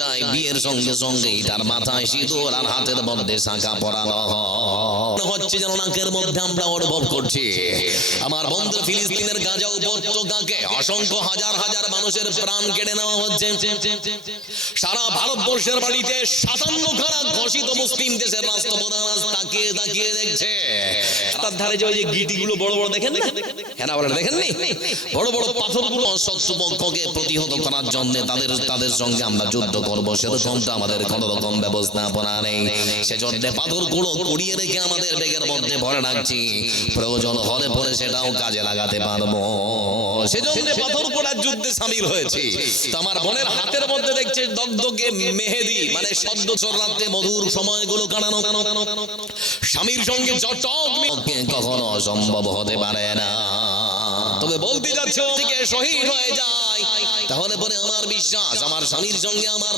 যায় বিয়ের সঙ্গে সঙ্গেই তার মাথায় সিঁদুর আর হাতের মধ্যে শাঁখা পরানো হচ্ছে যেন নাকের মধ্যে আমরা অনুভব করছি। আমার বন্ধু ফিলিস্তিনের গাজা উপত্যকাকে অসংখ্য হাজার হাজার মানুষের প্রাণ কেড়ে নেওয়া হচ্ছে। সারা ভারতবর্ষের বাড়িতে সাতান্ন খানা ঘোষিত মুসলিম দেশের রাষ্ট্রপ্রধান তাকিয়ে তাকিয়ে দেখছে। তার ধারে যে ওই যে গিটিগুলো বড় বড় দেখেন না? হ্যাঁ না বলে দেখেননি বড় বড় পাথরগুলো শত্রুপক্ষকে প্রতিহত করার জন্য তাদের তাদের সঙ্গে আমরা যুদ্ধ করব। সেরকম তো আমাদের কোনো রকম ব্যবস্থাপনা নেই। সেজন্য পাথরগুলো কুড়িয়ে রেখে আমাদের বেগের মধ্যে ভরে রাখছি প্রয়োজন হলে পরে সেটাও কাজে লাগাতে পারব। সেজন্য পাথর কোড়ার যুদ্ধে সামিল হয়েছি। তো আমার বোনের হাতের মধ্যে দেখছে দগদগে মেহেদি মানে সদ্য চোরাতে মধুর সময়গুলো কাটানো। স্বামীর সঙ্গে চটক কখনো সম্ভব হতে পারে না। তবে বলতে যাচ্ছে শহীদ হয়ে যায় তাহলে পরে আমার বিশ্বাস আমার স্বামীর সঙ্গে আমার